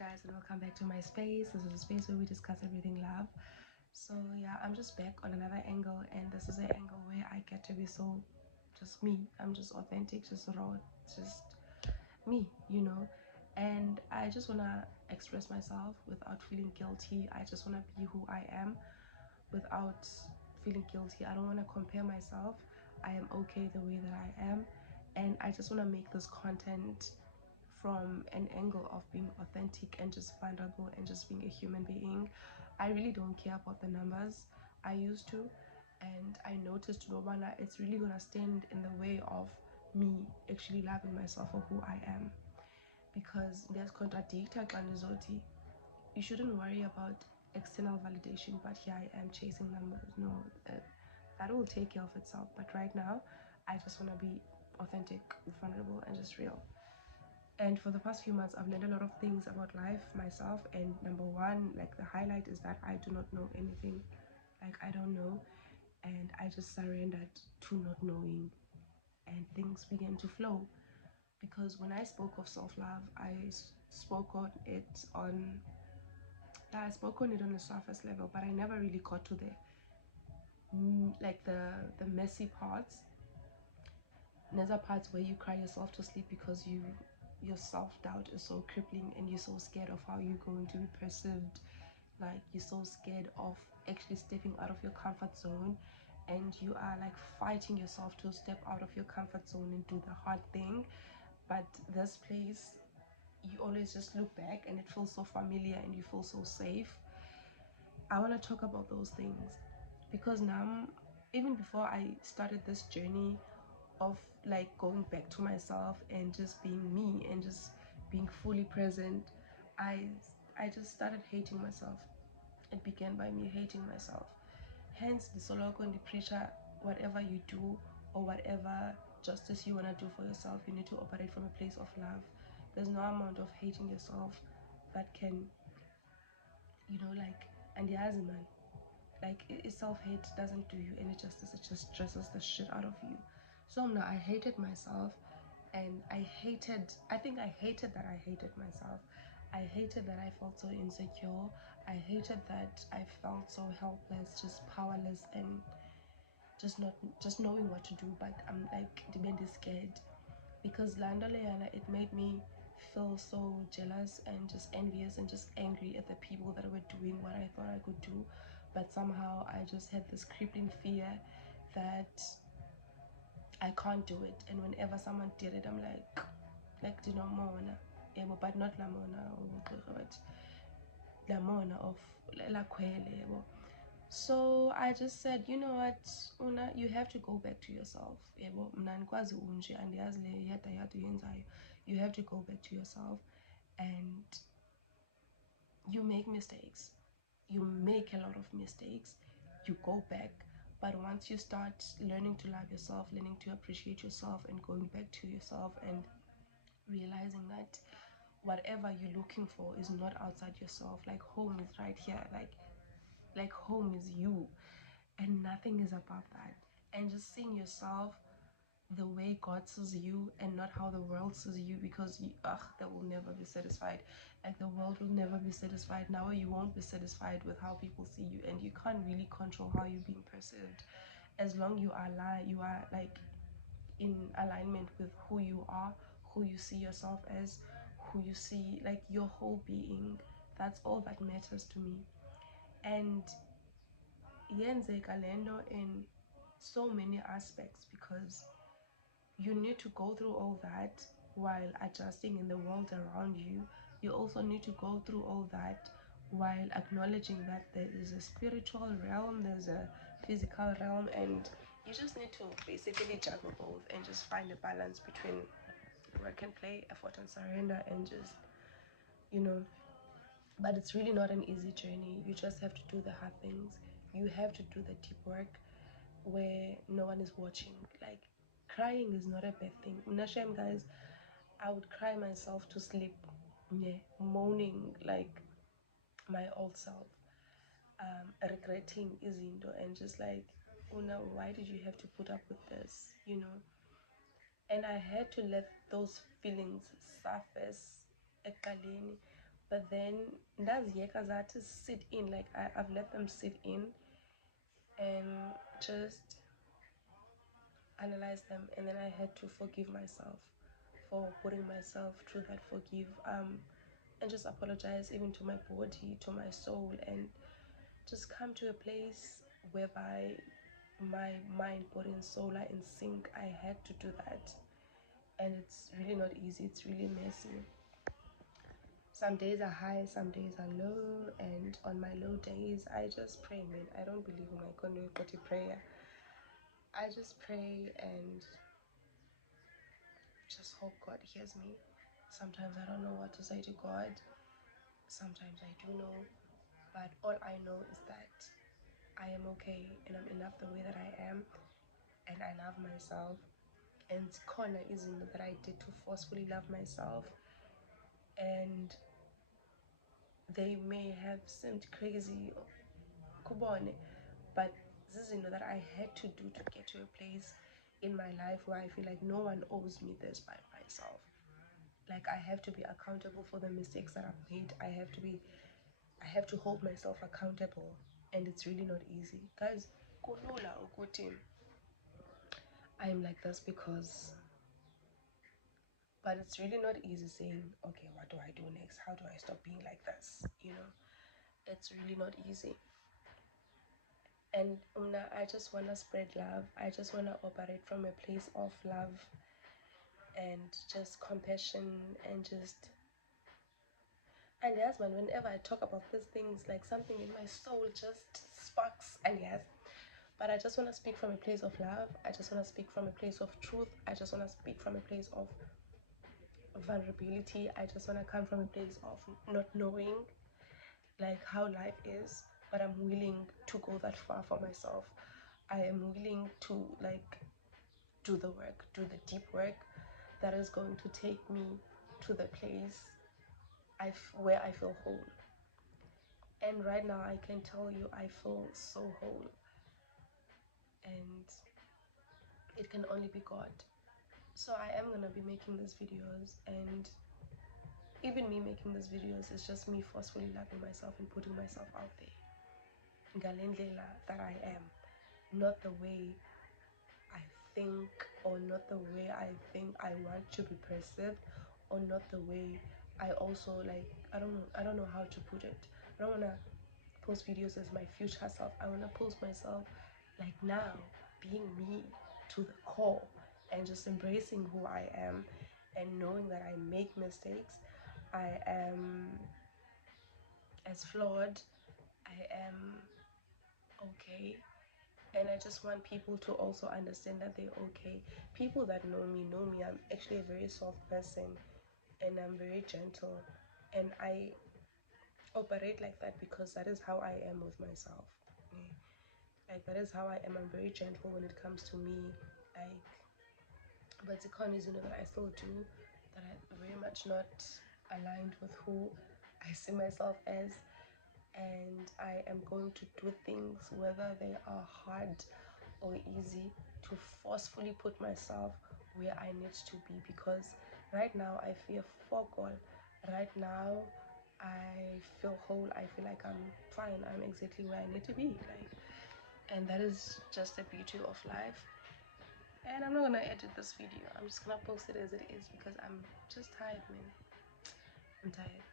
guys, and welcome back to my space. This is a space where we discuss everything love. So yeah, I'm just back on another angle, and this is an angle where I get to be so just me. I'm just authentic, just raw, just me. And I just wanna express myself without feeling guilty. I just wanna be who I am without feeling guilty. I don't wanna compare myself. I am okay the way that I am, and I just wanna make this content from an angle of being authentic and just vulnerable and just being a human being. I really don't care about the numbers. I used to, and I noticed Robana, it's really gonna stand in the way of me actually loving myself for who I am. Because there's contradictor Zoti. You shouldn't worry about external validation, but here I am chasing numbers. No, that will take care of itself. But right now, I just want to be authentic, vulnerable, and just real. And for the past few months, I've learned a lot of things about life, myself. And number one, like the highlight is that I do not know anything. Like I don't know. And I just surrendered to not knowing. And things began to flow. Because when I spoke of self-love, I spoke on it on yeah, I spoke on it on a surface level, but I never really got to like the messy parts. There's are parts where you cry yourself to sleep because your self-doubt is so crippling and you're so scared of how you're going to be perceived. Like you're so scared of actually stepping out of your comfort zone, and you are like fighting yourself to step out of your comfort zone and do the hard thing. But this place, you always just look back and it feels so familiar and you feel so safe. I want to talk about those things because now, even before I started this journey of like going back to myself and just being me and just being fully present, I I just started hating myself. It began by me hating myself. Hence the soloko and the pressure, whatever you do or whatever justice you want to do for yourself, you need to operate from a place of love. There's no amount of hating yourself that can, like, and the man, like self-hate doesn't do you any justice. It just stresses the shit out of you. So now I hated myself, and I think I hated that I hated myself. I hated that I felt so insecure. I hated that I felt so helpless, just powerless, and just knowing what to do. But I'm like being scared because Lando Leana, it made me feel so jealous and just envious and just angry at the people that were doing what I thought I could do. But somehow I just had this crippling fear that I can't do it. And whenever someone did it, I'm like Dinomona, but not Lamona, but Lamona of La Quele. So I just said, you know what, Una, you have to go back to yourself. You have to go back to yourself, and you make mistakes. You make a lot of mistakes. You go back. But once you start learning to love yourself, learning to appreciate yourself, and going back to yourself and realizing that whatever you're looking for is not outside yourself, like home is right here, like home is you, and nothing is above that. And just seeing yourself the way God sees you and not how the world sees you, because that will never be satisfied. Like the world will never be satisfied. Now you won't be satisfied with how people see you, and you can't really control how you're being perceived. As long you are like in alignment with who you are, who you see yourself as, who you see like your whole being. That's all that matters to me. And yenzeka lento in so many aspects, because you need to go through all that while adjusting in the world around you. You also need to go through all that while acknowledging that there is a spiritual realm, there's a physical realm, and you just need to basically juggle both and just find a balance between work and play, effort and surrender, and just, you know, but it's really not an easy journey. You just have to do the hard things. You have to do the deep work where no one is watching. Like crying is not a bad thing. Unashem, guys, I would cry myself to sleep, yeah, moaning like my old self, regretting izinto and just like, Una, why did you have to put up with this? And I had to let those feelings surface ekaleni, But then ndaziyeka zathi sit in, like I've let them sit in and just analyze them, and then I had to forgive myself for putting myself through that and just apologize even to my body, to my soul, and just come to a place whereby my mind, body, and soul are in sync. I had to do that, and it's really not easy. It's really messy. Some days are high, some days are low, and on my low days, I just pray, man. I don't believe in my Kono prayer. I just pray and just hope God hears me. Sometimes I don't know what to say to God. Sometimes I do know, but all I know is that I am okay and I'm enough the way that I am, and I love myself. And corner isn't that I did to forcefully love myself, and they may have seemed crazy, kubone, but this is that I had to do to get to a place in my life where I feel like no one owes me this by myself. Like I have to be accountable for the mistakes that I've made. I have to hold myself accountable, and it's really not easy. Guys, kulula ukuthi I'm like this because, but it's really not easy saying, okay, what do I do next? How do I stop being like this? It's really not easy. And I just want to spread love. I just want to operate from a place of love and just compassion and just. And yes, man, whenever I talk about these things, like something in my soul just sparks. And yes, but I just want to speak from a place of love. I just want to speak from a place of truth. I just want to speak from a place of vulnerability. I just want to come from a place of not knowing like how life is, but I'm willing to go that far for myself. I am willing to like do the work, do the deep work that is going to take me to the place where I feel whole. And right now I can tell you I feel so whole, and it can only be God. So I am gonna be making these videos, and even me making these videos is just me forcefully loving myself and putting myself out there. Ngalendlela that I am, not the way I think, or not the way I think I want to be perceived, or not the way I also like. I don't know how to put it. I don't wanna post videos as my future self. I wanna post myself like now, being me to the core, and just embracing who I am, and knowing that I make mistakes. I am as flawed. I am okay. And I just want people to also understand that they're okay. People that know me. I'm actually a very soft person, and I'm very gentle, and I operate like that because that is how I am with myself. Like that is how I am. I'm very gentle when it comes to me. Like, but the con is, that I still do, that I'm very much not aligned with who I see myself as, and I am going to do things whether they are hard or easy to forcefully put myself where I need to be, because right now I feel focal. Right now I feel whole. I feel like I'm fine. I'm exactly where I need to be. Like, and that is just the beauty of life. And I'm not gonna edit this video. I'm just gonna post it as it is because I'm just tired, man. I'm tired.